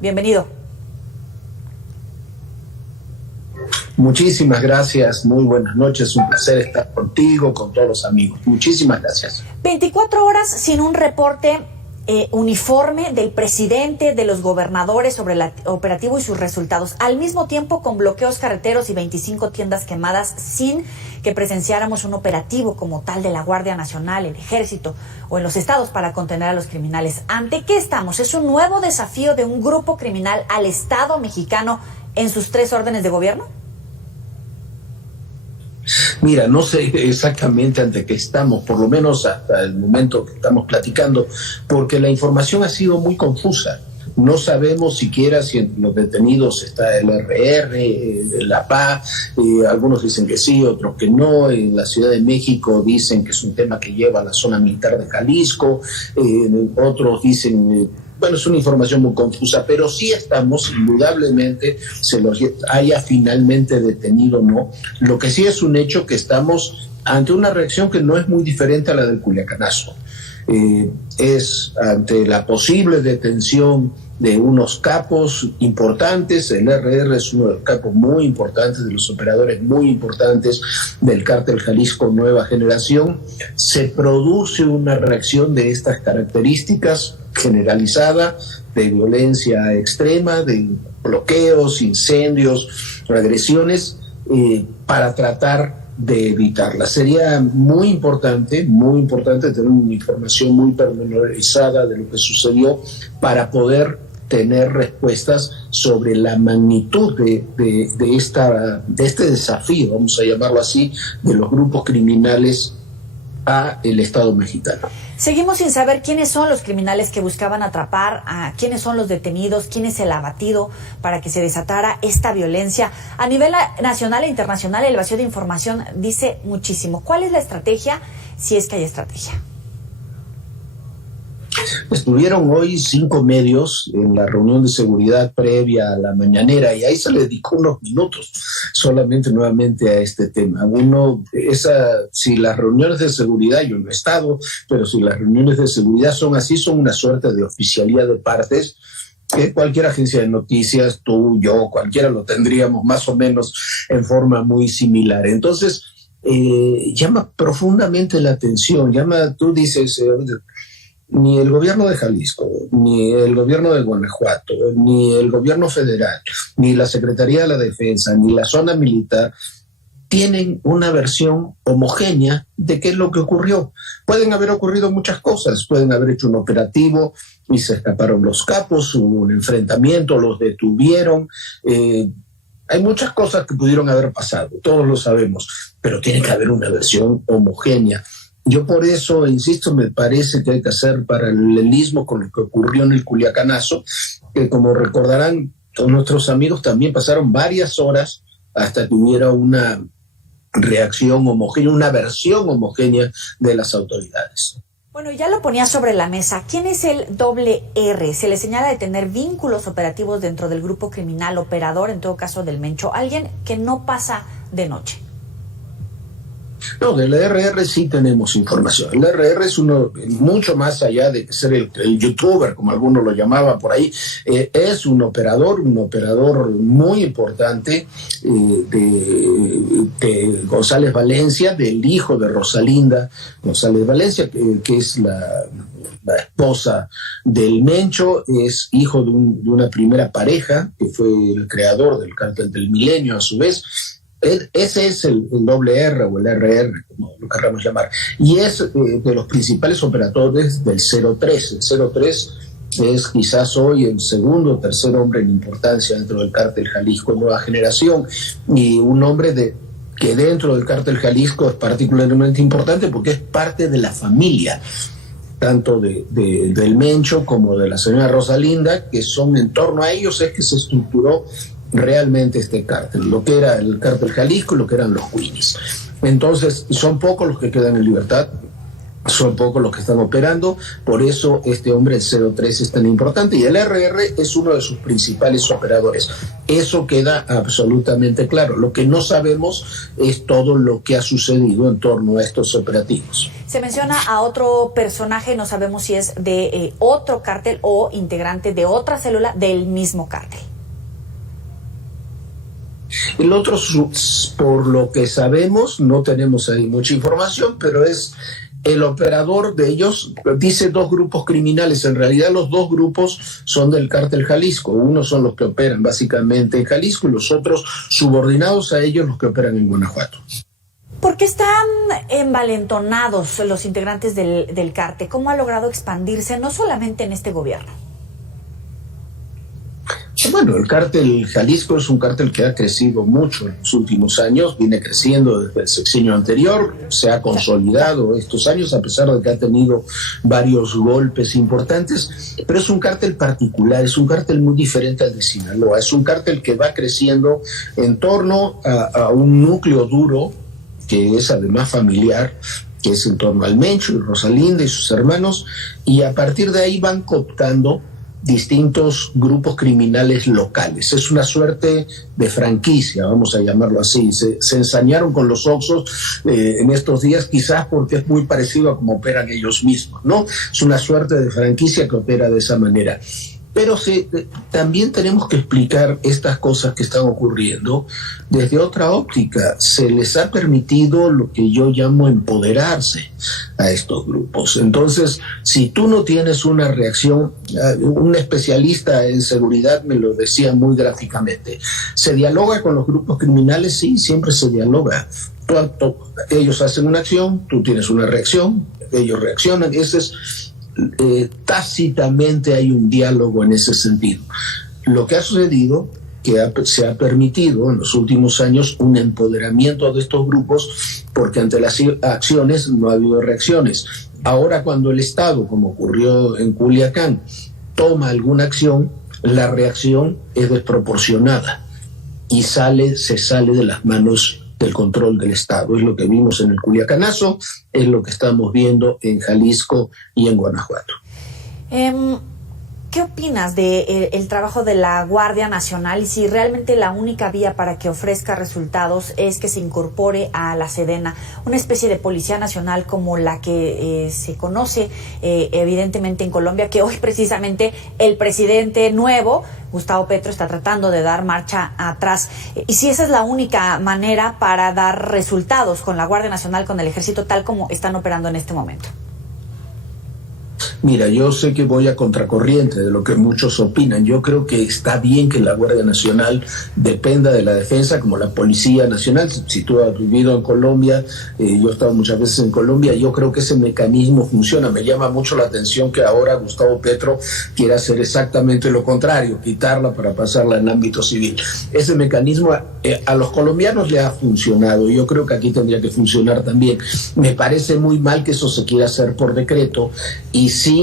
Bienvenido. Muchísimas gracias, muy buenas noches, un placer estar contigo, con todos los amigos. Muchísimas gracias. 24 horas sin un reporte uniforme del presidente, de los gobernadores sobre el operativo y sus resultados, al mismo tiempo con bloqueos carreteros y 25 tiendas quemadas sin que presenciáramos un operativo como tal de la Guardia Nacional, el Ejército o en los estados para contener a los criminales. ¿Ante qué estamos? ¿Es un nuevo desafío de un grupo criminal al Estado mexicano en sus 3 órdenes de gobierno? Mira, no sé exactamente ante qué estamos, por lo menos hasta el momento que estamos platicando, porque la información ha sido muy confusa. No sabemos siquiera si en los detenidos está el RR, la PA, algunos dicen que sí, otros que no. En la Ciudad de México dicen que es un tema que lleva a la zona militar de Jalisco, otros dicen... Bueno, es una información muy confusa, pero sí estamos, indudablemente, se los haya finalmente detenido o no. Lo que sí es un hecho que estamos ante una reacción que no es muy diferente a la del Culiacanazo. Es ante la posible detención de unos capos importantes. El RR es uno de los capos muy importantes, de los operadores muy importantes del cártel Jalisco Nueva Generación. Se produce una reacción de estas características generalizada, de violencia extrema, de bloqueos, incendios, agresiones, para tratar de evitarla. Sería muy importante tener una información muy pormenorizada de lo que sucedió para poder tener respuestas sobre la magnitud de este desafío, vamos a llamarlo así, de los grupos criminales a el Estado mexicano. Seguimos sin saber quiénes son los criminales que buscaban atrapar, quiénes son los detenidos, quién es el abatido para que se desatara esta violencia. A nivel nacional e internacional, el vacío de información dice muchísimo. ¿Cuál es la estrategia, si es que hay estrategia? Estuvieron hoy 5 medios en la reunión de seguridad previa a la mañanera y ahí se le dedicó unos minutos solamente nuevamente a este tema. Si las reuniones de seguridad, yo no he estado, pero si las reuniones de seguridad son así, son una suerte de oficialía de partes que cualquier agencia de noticias, tú, yo, cualquiera lo tendríamos más o menos en forma muy similar. Entonces, llama profundamente la atención, tú dices... ni el gobierno de Jalisco, ni el gobierno de Guanajuato, ni el gobierno federal, ni la Secretaría de la Defensa, ni la zona militar tienen una versión homogénea de qué es lo que ocurrió. Pueden haber ocurrido muchas cosas, pueden haber hecho un operativo y se escaparon los capos, hubo un enfrentamiento, los detuvieron. Hay muchas cosas que pudieron haber pasado, todos lo sabemos, pero tiene que haber una versión homogénea. Yo por eso, insisto, me parece que hay que hacer paralelismo con lo que ocurrió en el Culiacanazo, que como recordarán todos nuestros amigos, también pasaron varias horas hasta que hubiera una reacción homogénea, una versión homogénea de las autoridades. Bueno, ya lo ponía sobre la mesa. ¿Quién es el RR? Se le señala de tener vínculos operativos dentro del grupo criminal, operador, en todo caso del Mencho, alguien que no pasa de noche. No, del RR sí tenemos información. El RR es uno, mucho más allá de ser el youtuber, como algunos lo llamaban por ahí, es un operador muy importante de González Valencia, del hijo de Rosalinda González Valencia, que es la esposa del Mencho, es hijo de una primera pareja, que fue el creador del Cártel del Milenio a su vez. Ese es el RR o el RR, como lo queramos llamar, y es de los principales operadores del 03. El 03 es quizás hoy el segundo o tercer hombre en importancia dentro del cártel Jalisco Nueva Generación, y un hombre que dentro del cártel Jalisco es particularmente importante porque es parte de la familia, tanto del Mencho como de la señora Rosalinda, que son en torno a ellos es que se estructuró realmente este cártel, lo que era el cártel Jalisco y lo que eran los Queenies. Entonces, son pocos los que quedan en libertad. son pocos los que están operando, por eso este hombre, el 03, es tan importante, y el RR es uno de sus principales operadores. Eso queda absolutamente claro. Lo que no sabemos es todo lo que ha sucedido en torno a estos operativos. Se menciona a otro personaje, no sabemos si es de otro cártel o integrante de otra célula del mismo cártel. El otro, por lo que sabemos, no tenemos ahí mucha información, pero es el operador de ellos. Dice dos grupos criminales, en realidad los dos grupos son del cártel Jalisco. Unos son los que operan básicamente en Jalisco y los otros subordinados a ellos los que operan en Guanajuato. ¿Por qué están envalentonados los integrantes del cártel? ¿Cómo ha logrado expandirse no solamente en este gobierno? Bueno, el cártel Jalisco es un cártel que ha crecido mucho en los últimos años, viene creciendo desde el sexenio anterior, se ha consolidado estos años a pesar de que ha tenido varios golpes importantes, pero es un cártel particular, es un cártel muy diferente al de Sinaloa, es un cártel que va creciendo en torno a un núcleo duro, que es además familiar, que es en torno al Mencho y Rosalinda y sus hermanos, y a partir de ahí van cooptando distintos grupos criminales locales. Es una suerte de franquicia, vamos a llamarlo así. Se ensañaron con los Oxxos en estos días, quizás porque es muy parecido a cómo operan ellos mismos, ¿no? Es una suerte de franquicia que opera de esa manera. Pero también tenemos que explicar estas cosas que están ocurriendo desde otra óptica. Se les ha permitido lo que yo llamo empoderarse a estos grupos. Entonces, si tú no tienes una reacción, un especialista en seguridad me lo decía muy gráficamente, ¿se dialoga con los grupos criminales? Sí, siempre se dialoga. Ellos hacen una acción, tú tienes una reacción, ellos reaccionan, ese es... tácitamente hay un diálogo en ese sentido. Lo que ha sucedido, que se ha permitido en los últimos años un empoderamiento de estos grupos, porque ante las acciones no ha habido reacciones. Ahora, cuando el Estado, como ocurrió en Culiacán, toma alguna acción, la reacción es desproporcionada y se sale de las manos del control del Estado. Es lo que vimos en el Culiacanazo, es lo que estamos viendo en Jalisco y en Guanajuato. ¿Qué opinas del trabajo de la Guardia Nacional y si realmente la única vía para que ofrezca resultados es que se incorpore a la Sedena, una especie de Policía Nacional como la que se conoce evidentemente en Colombia, que hoy precisamente el presidente nuevo, Gustavo Petro, está tratando de dar marcha atrás? Y si esa es la única manera para dar resultados con la Guardia Nacional, con el Ejército, tal como están operando en este momento. Mira, yo sé que voy a contracorriente de lo que muchos opinan. Yo creo que está bien que la Guardia Nacional dependa de la defensa como la Policía Nacional. Si tú has vivido en Colombia, yo he estado muchas veces en Colombia, yo creo que ese mecanismo funciona. Me llama mucho la atención que ahora Gustavo Petro quiera hacer exactamente lo contrario, quitarla para pasarla en ámbito civil. Ese mecanismo a los colombianos le ha funcionado. Yo creo que aquí tendría que funcionar también. Me parece muy mal que eso se quiera hacer por decreto y sin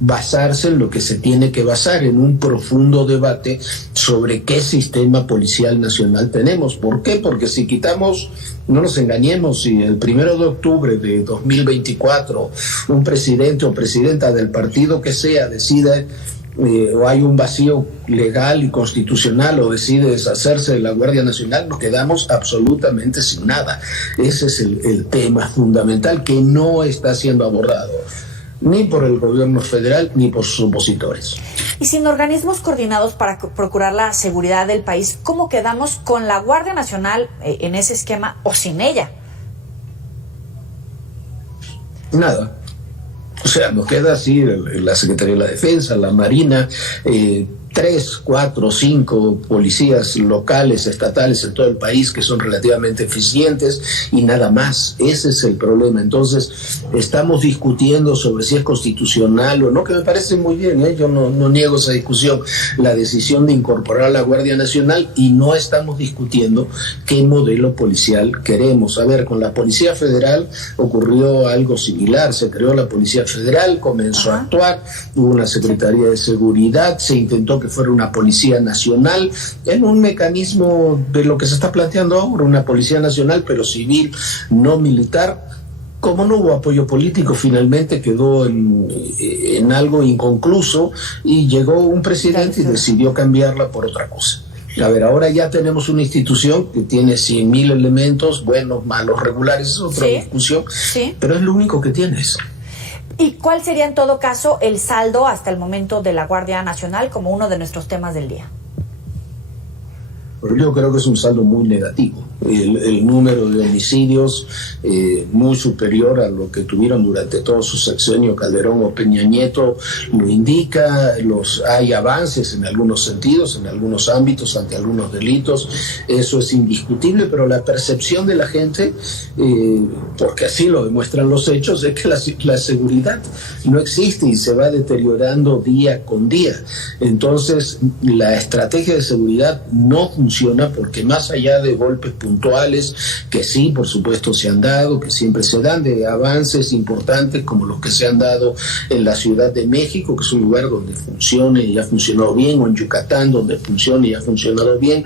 basarse en lo que se tiene que basar, en un profundo debate sobre qué sistema policial nacional tenemos. ¿Por qué? Porque si quitamos, no nos engañemos, si el 1 de octubre de 2024 un presidente o presidenta del partido que sea decide o hay un vacío legal y constitucional o decide deshacerse de la Guardia Nacional, nos quedamos absolutamente sin nada. Ese es el tema fundamental que no está siendo abordado ni por el gobierno federal ni por sus opositores. Y sin organismos coordinados para procurar la seguridad del país, ¿cómo quedamos con la Guardia Nacional en ese esquema o sin ella? Nada. O sea, nos queda así la Secretaría de la Defensa, la Marina, 3, 4, 5 policías locales, estatales en todo el país que son relativamente eficientes y nada más. Ese es el problema. Entonces, estamos discutiendo sobre si es constitucional o no, que me parece muy bien, yo no niego esa discusión, la decisión de incorporar a la Guardia Nacional, y no estamos discutiendo qué modelo policial queremos. A ver, con la Policía Federal ocurrió algo similar, se creó la Policía Federal, comenzó a actuar, hubo una Secretaría de Seguridad, se intentó que fuera una Policía Nacional, en un mecanismo de lo que se está planteando ahora, una Policía Nacional, pero civil, no militar, Como no hubo apoyo político, finalmente quedó en algo inconcluso y llegó un presidente y decidió cambiarla por otra cosa. A ver, ahora ya tenemos una institución que tiene 100.000 elementos, buenos, malos, regulares, es otra discusión, pero es lo único que tienes. ¿Y cuál sería en todo caso el saldo hasta el momento de la Guardia Nacional como uno de nuestros temas del día? Pero yo creo que es un saldo muy negativo. El número de homicidios muy superior a lo que tuvieron durante todo su sexenio Calderón o Peña Nieto lo indica. Hay avances en algunos sentidos, en algunos ámbitos, ante algunos delitos. Eso es indiscutible, pero la percepción de la gente, porque así lo demuestran los hechos, es que la seguridad no existe y se va deteriorando día con día. Entonces, la estrategia de seguridad no funciona porque más allá de golpes puntuales, que sí, por supuesto, se han dado, que siempre se dan, de avances importantes como los que se han dado en la Ciudad de México, que es un lugar donde funciona y ha funcionado bien, o en Yucatán, donde funciona y ha funcionado bien.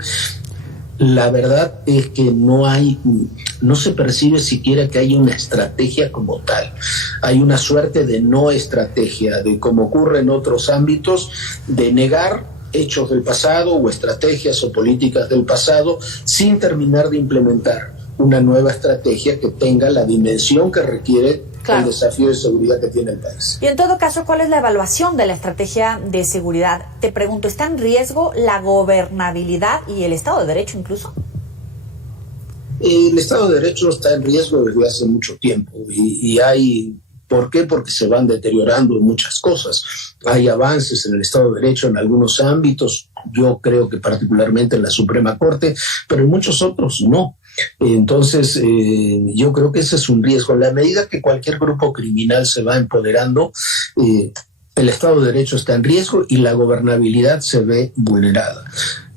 La verdad es que no se percibe siquiera que hay una estrategia como tal. Hay una suerte de no estrategia, de como ocurre en otros ámbitos, de negar hechos del pasado o estrategias o políticas del pasado sin terminar de implementar una nueva estrategia que tenga la dimensión que requiere el desafío de seguridad que tiene el país. Y en todo caso, ¿cuál es la evaluación de la estrategia de seguridad? Te pregunto, ¿está en riesgo la gobernabilidad y el Estado de Derecho incluso? El Estado de Derecho está en riesgo desde hace mucho tiempo y hay... ¿Por qué? Porque se van deteriorando muchas cosas. Hay avances en el Estado de Derecho en algunos ámbitos, yo creo que particularmente en la Suprema Corte, pero en muchos otros no. Entonces, yo creo que ese es un riesgo. En la medida que cualquier grupo criminal se va empoderando, el Estado de Derecho está en riesgo y la gobernabilidad se ve vulnerada.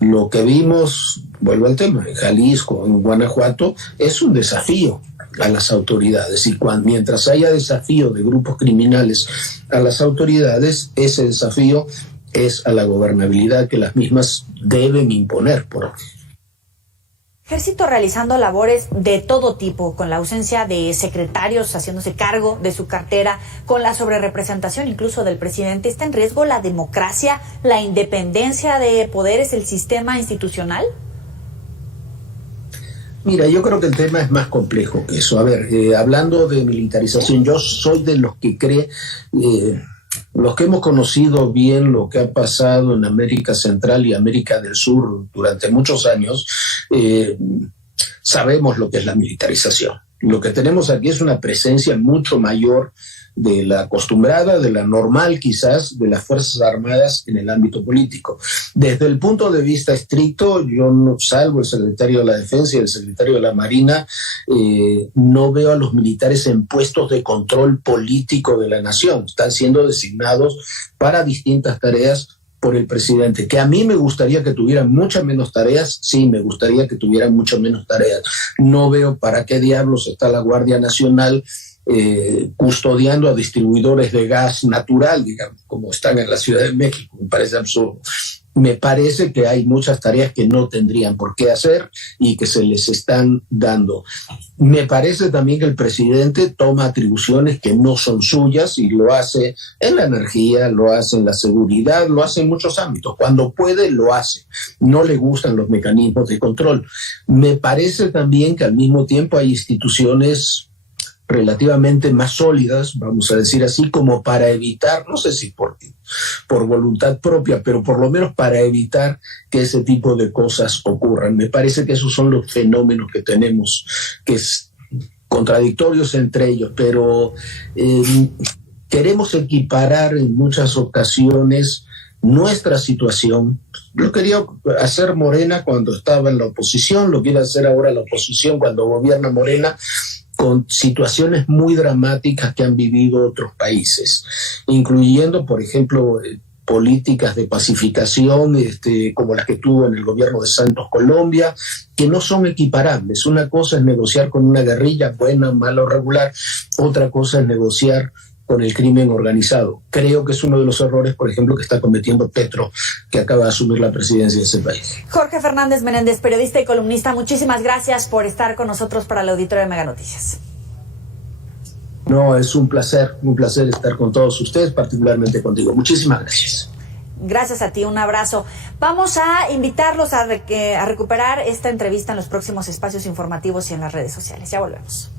Lo que vimos, vuelvo al tema, en Jalisco, en Guanajuato, es un desafío a las autoridades y mientras haya desafío de grupos criminales a las autoridades, ese desafío es a la gobernabilidad que las mismas deben imponer. Ejército realizando labores de todo tipo, con la ausencia de secretarios haciéndose cargo de su cartera, con la sobrerepresentación incluso del presidente. ¿Está en riesgo la democracia, la independencia de poderes, el sistema institucional? Mira, yo creo que el tema es más complejo que eso. A ver, hablando de militarización, yo soy de los que cree, los que hemos conocido bien lo que ha pasado en América Central y América del Sur durante muchos años, sabemos lo que es la militarización. Lo que tenemos aquí es una presencia mucho mayor de la acostumbrada, de la normal quizás, de las Fuerzas Armadas en el ámbito político. Desde el punto de vista estricto, yo no, salvo el secretario de la Defensa y el secretario de la Marina, no veo a los militares en puestos de control político de la nación. Están siendo designados para distintas tareas por el presidente, que a mí me gustaría que tuvieran muchas menos tareas, sí, me gustaría que tuvieran muchas menos tareas. No veo para qué diablos está la Guardia Nacional custodiando a distribuidores de gas natural, digamos, como están en la Ciudad de México. Me parece absurdo. Me parece que hay muchas tareas que no tendrían por qué hacer y que se les están dando. Me parece también que el presidente toma atribuciones que no son suyas y lo hace en la energía, lo hace en la seguridad, lo hace en muchos ámbitos. Cuando puede, lo hace. No le gustan los mecanismos de control. Me parece también que al mismo tiempo hay instituciones relativamente más sólidas, vamos a decir así, como para evitar, no sé si por voluntad propia, pero por lo menos para evitar que ese tipo de cosas ocurran. Me parece que esos son los fenómenos que tenemos, que es contradictorios entre ellos, pero queremos equiparar en muchas ocasiones nuestra situación. Lo quería hacer Morena cuando estaba en la oposición, lo quiere hacer ahora la oposición cuando gobierna Morena, con situaciones muy dramáticas que han vivido otros países, incluyendo, por ejemplo, políticas de pacificación como las que tuvo en el gobierno de Santos Colombia, que no son equiparables. Una cosa es negociar con una guerrilla, buena, mala o regular, otra cosa es negociar con el crimen organizado. Creo que es uno de los errores, por ejemplo, que está cometiendo Petro, que acaba de asumir la presidencia de ese país. Jorge Fernández Menéndez, periodista y columnista, muchísimas gracias por estar con nosotros para el auditorio de Mega Noticias. No, es un placer estar con todos ustedes, particularmente contigo. Muchísimas gracias. Gracias a ti, un abrazo. Vamos a invitarlos a recuperar esta entrevista en los próximos espacios informativos y en las redes sociales. Ya volvemos.